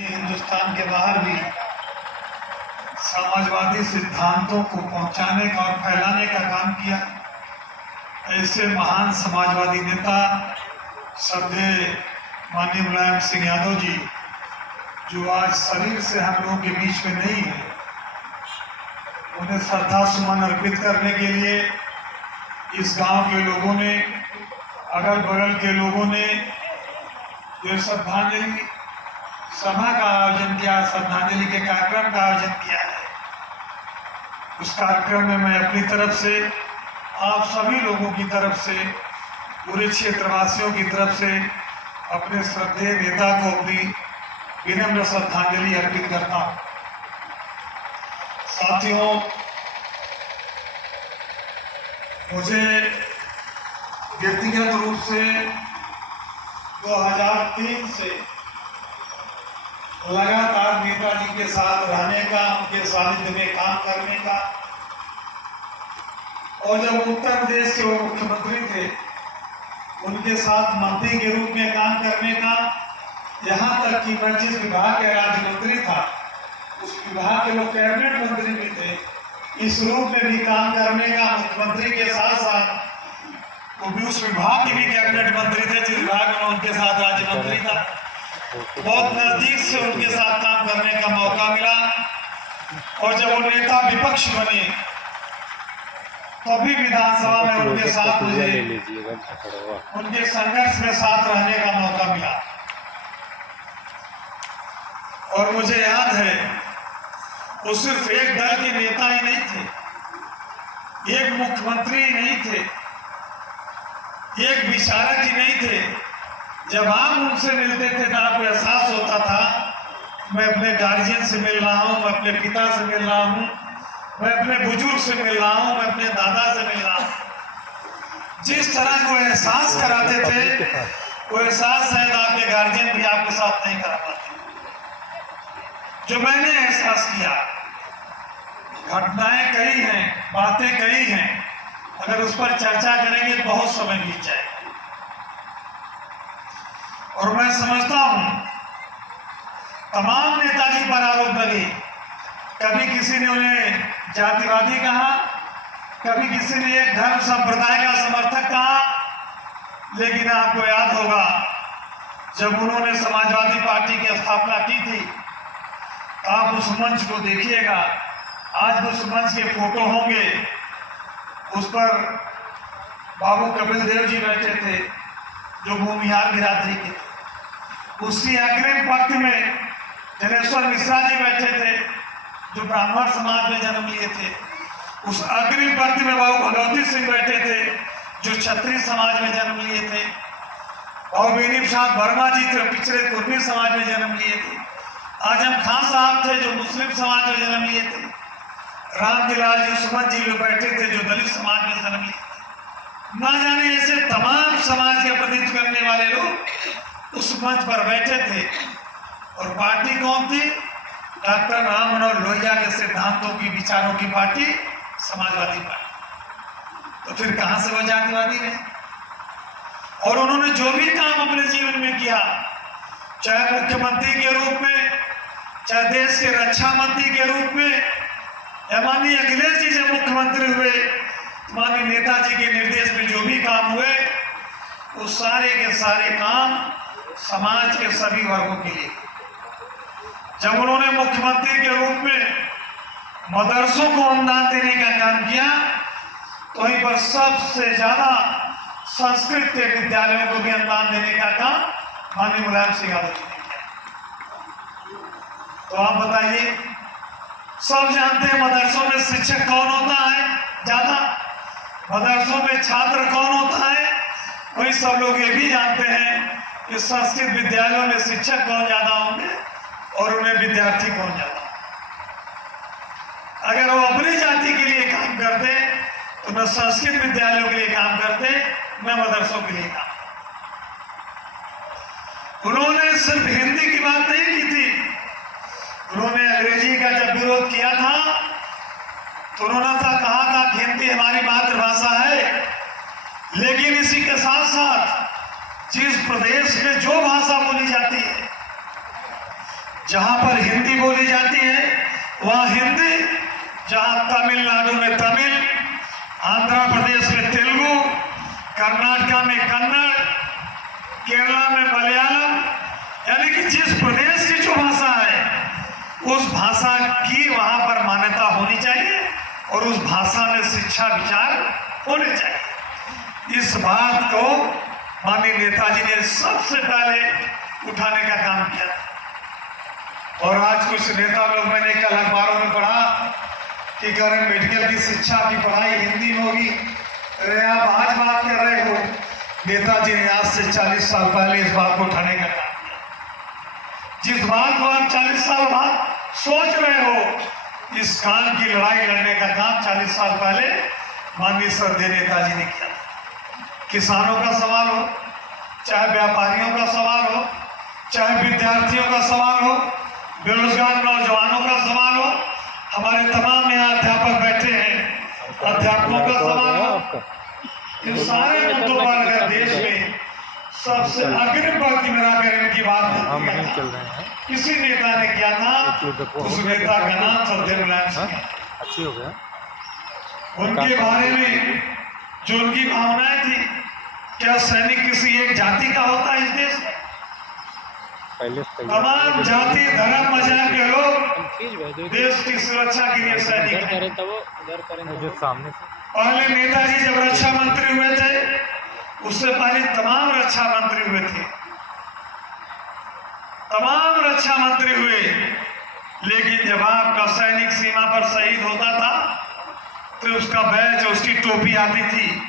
हिंदुस्तान के बाहर भी समाजवादी सिद्धांतों को पहुंचाने का और फैलाने का काम किया। ऐसे महान समाजवादी नेता श्रद्धेय माननीय मुलायम सिंह यादव जी, जो आज शरीर से हम लोगों के बीच में नहीं है, उन्हें श्रद्धा सुमन अर्पित करने के लिए इस गांव के लोगों ने, अगल बगल के लोगों ने जो श्रद्धांजलि सभा का आयोजन किया, श्रद्धांजलि के कार्यक्रम का आयोजन किया है। उस कार्यक्रम में मैं अपनी तरफ से, आप सभी लोगों की तरफ से, पूरे क्षेत्रवासियों की तरफ से अपने श्रद्धेय नेता को अपनी विनम्र श्रद्धांजलि अर्पित करता हूँ। साथियों, मुझे व्यक्तिगत रूप से 2003 से लगातार नेताजी के साथ रहने का, उनके सानिध्य में काम करने का, और जब उत्तर प्रदेश के वो मुख्यमंत्री थे उनके साथ मंत्री के रूप में काम करने का, यहाँ तक कि मैं जिस विभाग के राज्य मंत्री था उस विभाग के लोग कैबिनेट मंत्री भी थे, इस रूप में भी काम करने का, मुख्यमंत्री के साथ साथ वो भी उस विभाग के भी कैबिनेट मंत्री थे जिस विभाग में उनके साथ राज्य मंत्री था। बहुत नजदीक से उनके साथ काम करने का मौका मिला, और जब वो नेता विपक्ष बने तभी विधानसभा में उनके साथ मुझे उनके संघर्ष में साथ रहने का मौका मिला। और मुझे याद है, वो सिर्फ एक दल के नेता ही नहीं थे, एक मुख्यमंत्री ही नहीं थे, एक विचारक ही नहीं थे। जब आप उनसे मिलते थे तो आपको एहसास होता था मैं अपने गार्जियन से मिल रहा हूँ, मैं अपने पिता से मिल रहा हूँ, मैं अपने बुजुर्ग से मिल रहा हूँ, मैं अपने दादा से मिल रहा हूँ। जिस तरह को एहसास कराते थे, वो एहसास शायद आपके गार्जियन भी आपके साथ नहीं करा पाते। जो मैंने एहसास किया, घटनाएं कई हैं, बातें कई हैं, अगर उस पर चर्चा करेंगे बहुत समय बीत जाएगा। और मैं समझता हूं तमाम नेताजी पर आरोप लगे, कभी किसी ने उन्हें जातिवादी कहा, कभी किसी ने एक धर्म संप्रदाय का समर्थक कहा, लेकिन आपको याद होगा जब उन्होंने समाजवादी पार्टी की स्थापना की थी, आप उस मंच को देखिएगा, आज उस मंच के फोटो होंगे, उस पर बाबू कपिल देव जी बैठे थे जो भूमिहार बिरादरी के थे। उसी अग्रिम पंक्ति में जनेश्वर मिश्रा जी बैठे थे जो ब्राह्मण समाज में जन्म लिए थे। उस अग्रिम पंक्ति में बाबू भगवती सिंह बैठे थे जो क्षत्रिय समाज में जन्म लिए थे। बाबू बेनी प्रसाद वर्मा जी थे, पिछड़े कुर्मी समाज में जन्म लिए थे। आजम खान साहब थे जो मुस्लिम समाज में जन्म लिए थे। रामजीलाल जी सुमन जी लोग बैठे थे जो दलित समाज में जन्म लिए थे। ना जाने ऐसे तमाम समाज के प्रतिनिधित्व करने वाले लोग उस मंच पर बैठे थे। और पार्टी कौन थी? डॉक्टर राम मनोहर लोहिया के सिद्धांतों की, विचारों की पार्टी समाजवादी पार्टी। तो फिर कहां से वो जातिवादी रहे? और उन्होंने जो भी काम अपने जीवन में किया, चाहे मुख्यमंत्री के रूप में, चाहे देश के रक्षा मंत्री के रूप में, या माननीय अखिलेश जी जब मुख्यमंत्री हुए, माननीय नेताजी के निर्देश में जो भी काम हुए, वो सारे के सारे काम समाज के सभी वर्गों के लिए। जब उन्होंने मुख्यमंत्री के रूप में मदरसों को अनुदान देने का काम किया, तो वहीं पर सबसे ज्यादा संस्कृत के विद्यालयों को भी अनुदान देने का काम माननीय मुलायम सिंह यादव जी ने किया। तो आप बताइए, सब जानते हैं मदरसों में शिक्षक कौन होता है ज्यादा, मदरसों में छात्र कौन होता है, वही सब लोग ये भी जानते हैं कि संस्कृत विद्यालयों में शिक्षक कौन ज्यादा होंगे और उन्हें विद्यार्थी कौन ज्यादा। अगर वो अपनी जाति के लिए काम करते तो न संस्कृत विद्यालयों के लिए काम करते, न मदरसों के लिए काम। उन्होंने सिर्फ हिंदी की बात नहीं की थी, उन्होंने अंग्रेजी का जब विरोध किया था तो उन्होंने कहा था कि हिंदी हमारी मातृभाषा है, लेकिन इसी के साथ साथ जिस प्रदेश में जो भाषा बोली जाती है, जहां पर हिंदी बोली जाती है वहां हिंदी, जहां तमिलनाडु में तमिल, आंध्र प्रदेश में तेलुगु, कर्नाटका में कन्नड़, केरला में मलयालम, यानी कि जिस प्रदेश की जो भाषा है उस भाषा की वहां पर मान्यता होनी चाहिए और उस भाषा में शिक्षा विचार होने चाहिए। इस बात को माननीय नेताजी ने सबसे पहले उठाने का काम किया था। और आज कुछ नेता लोग, मैंने कल अखबारों में पढ़ा कि करें मेडिकल की शिक्षा की पढ़ाई हिंदी में होगी। अरे आप आज बात कर रहे हो, नेताजी ने आज से 40 साल पहले इस बात को उठाने का काम किया। जिस बात को आप 40 साल बाद सोच रहे हो, इस काम की लड़ाई लड़ने का काम 40 साल पहले माननीय श्रद्धेय नेताजी ने किया था। किसानों का सवाल हो, चाहे व्यापारियों का सवाल हो, चाहे विद्यार्थियों का सवाल हो, बेरोजगार नौजवानों का सवाल हो, हमारे तमाम यहाँ अध्यापक बैठे हैं, अध्यापकों का सवाल हो, इन सारे मुद्दों पर अगर देश में सबसे अग्रिम पंक्ति में आकर इनकी बात किसी नेता ने किया था, उस नेता का नाम श्रद्धेय मुलायम सिंह है। अच्छी हो गया। उनके बारे में जो उनकी भावनाएं थी, क्या सैनिक किसी एक जाति का होता है इस देश में? तमाम जाति धर्म मजहब के लोग देश की सुरक्षा के लिए सैनिक हैं। पहले नेताजी जब रक्षा मंत्री हुए थे, उससे पहले तमाम रक्षा मंत्री हुए थे, तमाम रक्षा मंत्री हुए, लेकिन जब आपका सैनिक सीमा पर शहीद होता था तो उसका बैज, उसकी टोपी आती थी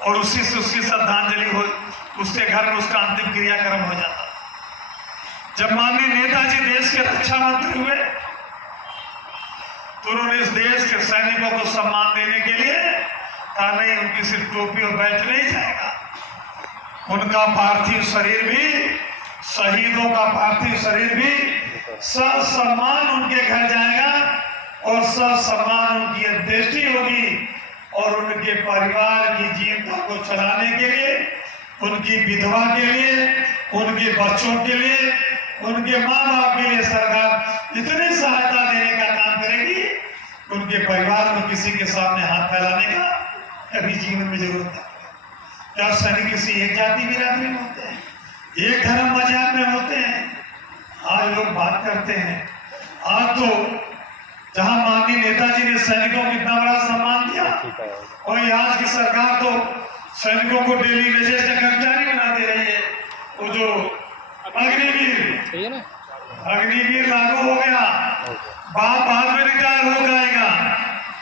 और उसी से उसकी श्रद्धांजलि हो, उसके घर में उसका अंतिम क्रियाक्रम हो जाता। जब माननीय नेताजी देश के रक्षा मंत्री हुए तो उन्होंने इस देश के सैनिकों को सम्मान देने के लिए कहा, नहीं, उनकी सिर्फ टोपी और बैज नहीं जाएगा, उनका पार्थिव शरीर भी, शहीदों का पार्थिव शरीर भी ससम्मान उनके घर जाएगा और ससम्मान उनकी अंत्येष्टि होगी और उनके परिवार की जीविका को चलाने के लिए, उनकी विधवा के लिए, उनके बच्चों के लिए, उनके माँ बाप के लिए सरकार इतनी सहायता देने का काम करेगी, उनके परिवार को किसी के सामने हाथ फैलाने का कभी जीवन में जरूरत नहीं। क्या सैनिक किसी एक जाति बिरादरी में होते हैं, एक धर्म मजहब में होते हैं? आज लोग बात करते हैं। आज तो जहां माननीय नेताजी ने सैनिकों को इतना बड़ा सम्मान दिया, और आज की सरकार तो सैनिकों को डेली वेजेस का कर्मचारी बना दे रही है। वो जो अग्निवीर लागू हो गया, बाप बाद में रिटायर हो जाएगा,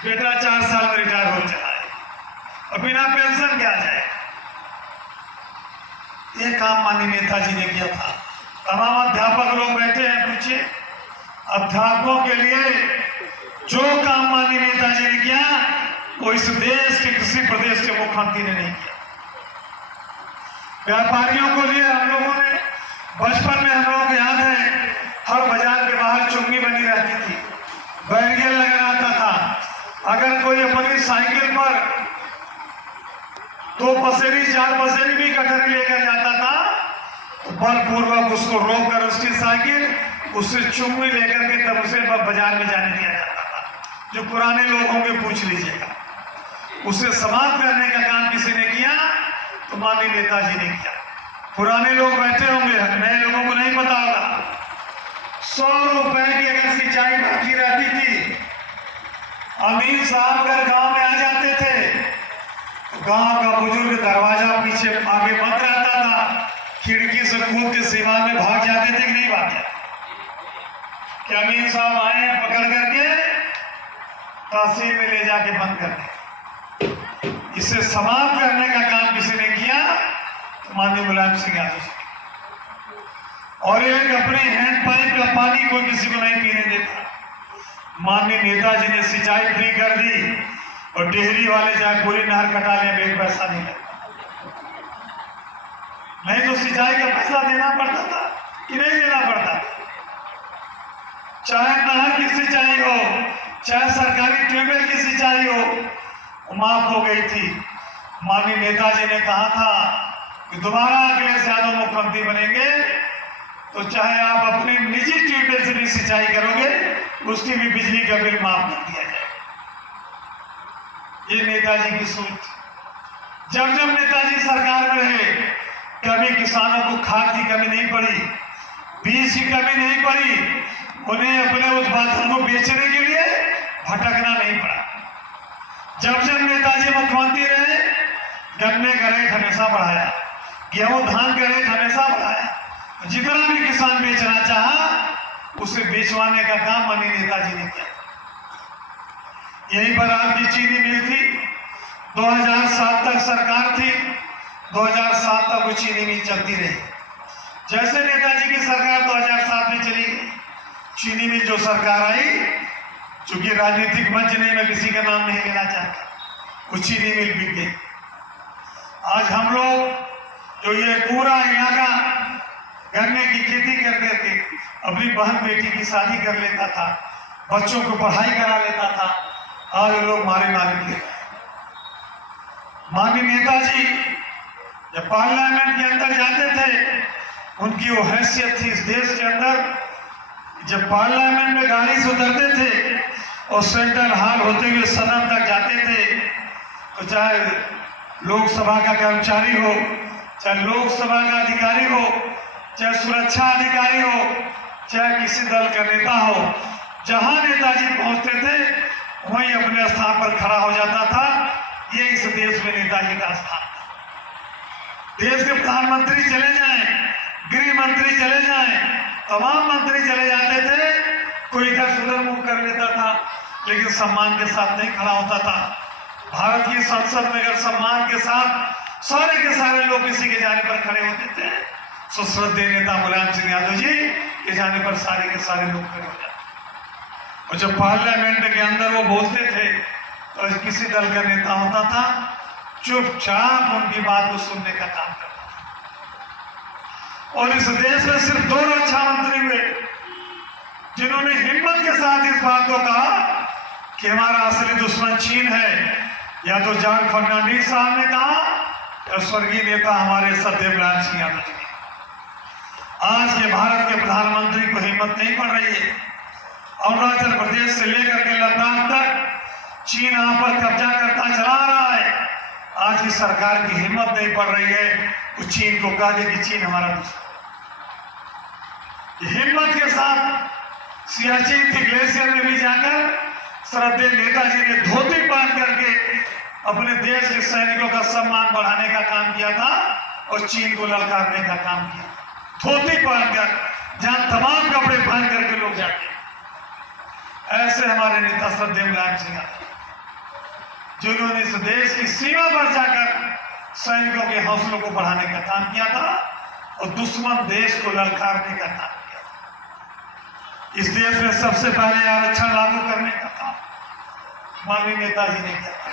बेटा 4 साल में रिटायर हो चला है और बिना पेंशन क्या जाए। ये काम माननीय नेताजी ने किया था। तमाम अध्यापक लोग बैठे हैं, पूछिए अध्यापकों के लिए जो काम माननीय नेताजी ने किया वो इस देश के किसी प्रदेश के मुख्यमंत्री ने नहीं किया। व्यापारियों को लिए हम लोगों ने बचपन में, हम लोगों को याद है, हर बाजार के बाहर चुंगी बनी रहती थी, बैरियर लगा रहता था। अगर कोई अपनी साइकिल पर 2 पसेरी 4 पसेरी भी कटोरी लेकर जाता था तो बलपूर्वक उसको रोककर उसकी साइकिल, उससे चुंगी लेकर के तब उसे बाजार में जाने दिया जाता था। जो पुराने लोग होंगे पूछ लीजिएगा, उसे समाप्त करने का काम किसी ने किया तो माननीय नेताजी ने किया। पुराने लोग बैठे होंगे, नए लोगों को नहीं पता होगा, 100 रुपए की अगर सिंचाई बाकी रहती थी, अमीन साहब अगर गांव में आ जाते थे तो गांव का बुजुर्ग दरवाजा पीछे आगे बंद रहता था, खिड़की से कूद के सीमा में भाग जाते थे कि नहीं भागते? क्या अमीन साहब आए पकड़ करके तहसील में ले जाके बंद कर दिया। इसे समाप्त करने का काम किसी ने किया तो माननीय मुलायम सिंह यादव जी। और एक अपने हैंड पाइप का पानी कोई किसी को नहीं पीने देता। माननीय नेताजी ने सिंचाई फ्री कर दी और डेहरी वाले चाहे पूरी नहर कटा लें, एक पैसा नहीं लगता। नहीं तो सिंचाई का पैसा देना पड़ता था कि नहीं देना पड़ता? चाहे नहर की सिंचाई हो, चाहे सरकारी ट्यूबवेल की सिंचाई हो, माफ हो गई थी। माननीय नेताजी ने कहा था कि दोबारा अखिलेश यादव मुख्यमंत्री बनेंगे तो चाहे आप अपने निजी ट्यूबवेल से भी सिंचाई करोगे, उसकी भी बिजली का बिल माफ कर दिया जाए। ये नेताजी की सोच। जब जब नेताजी सरकार में रहे, कभी किसानों को खाद की कमी नहीं पड़ी, बीज की कमी नहीं पड़ी, उन्हें अपने उत्पादन को बेचने के लिए भटकना नहीं पड़ा। जब जब नेताजी मुख्यमंत्री रहे, गन्ने का रेट हमेशा बढ़ाया, गेहूं धान का रेट हमेशा बढ़ाया। जितना भी किसान बेचना चाहा, उसे बेचवाने का काम माननीय नेताजी ने किया। यहीं पर आपकी चीनी मिल थी, 2007 तक सरकार थी, 2007 तक वो चीनी मिल चलती रही। जैसे नेताजी की सरकार 2007 में चली गई, चीनी मिल जो सरकार आई, चूंकि राजनीतिक मंच नहीं, मैं किसी का नाम नहीं लेना चाहता, वो चीनी मिल बिक गई। आज हम लोग जो ये पूरा इलाका गन्ने की खेती कर करके अपनी बहन बेटी की शादी कर लेता था, बच्चों को पढ़ाई करा लेता था, आज लोग मारे मारे लिए। माननीय नेताजी जब पार्लियामेंट के अंदर जाते थे, उनकी वो हैसियत थी इस देश के अंदर, जब पार्लियामेंट में गाड़ी से उतरते थे और सेंट्रल हॉल होते हुए सदन तक जाते थे, तो चाहे लोकसभा का कर्मचारी हो, चाहे लोकसभा का अधिकारी हो, चाहे सुरक्षा अधिकारी हो, चाहे किसी दल का नेता हो, जहां नेताजी पहुंचते थे वहीं अपने स्थान पर खड़ा हो जाता था। ये इस देश में नेताजी का स्थान था। देश के प्रधानमंत्री चले जाएं, गृह मंत्री चले जाएं, तमाम मंत्री चले जाते थे, कोई इधर से उधर मुंह कर लेता था, लेकिन सम्मान के साथ नहीं खड़ा होता था। भारत की संसद में अगर सम्मान के साथ सारे के सारे लोग किसी के जाने पर खड़े होते थे, तो श्रद्धेय नेता मुलायम सिंह यादव जी के जाने पर सारे के सारे लोग खड़े हो जाते। और जब पार्लियामेंट के अंदर वो बोलते थे, तो किसी दल का नेता होता था, चुपचाप उनकी बात को सुनने का काम करता था। और इस देश में सिर्फ 2 रक्षा मंत्री हुए जिन्होंने हिम्मत के साथ इस बात को कहा कि हमारा असली दुश्मन चीन है। या तो जॉर्ज फर्नांडिस साहब ने कहा, या स्वर्गीय नेता हमारे श्रद्धेय मुलायम सिंह यादव जी ने। आज के भारत के प्रधानमंत्री को हिम्मत नहीं पड़ रही है। अरुणाचल प्रदेश से लेकर के लद्दाख तक चीन यहाँ पर कब्जा करता चला रहा है। आज की सरकार की हिम्मत नहीं पड़ रही है वो चीन को कह दे कि चीन हमारा दुश्मन। हिम्मत के साथ सियाचिन के ग्लेशियर में भी जाकर श्रद्धेय नेताजी ने धोती बांध करके अपने देश के सैनिकों का सम्मान बढ़ाने का काम किया था और चीन को ललकारने का काम किया। धोती बांधकर, जहां तमाम कपड़े पहन करके लोग जाते, ऐसे हमारे नेता श्रद्धेय मुलायम सिंह यादव, जिन्होंने इस देश की सीमा पर जाकर सैनिकों के हौसलों को बढ़ाने का काम किया था और दुश्मन देश को ललकारने का काम किया था। इस देश में सबसे पहले आरक्षण लागू करने का काम माननीय नेताजी ने किया।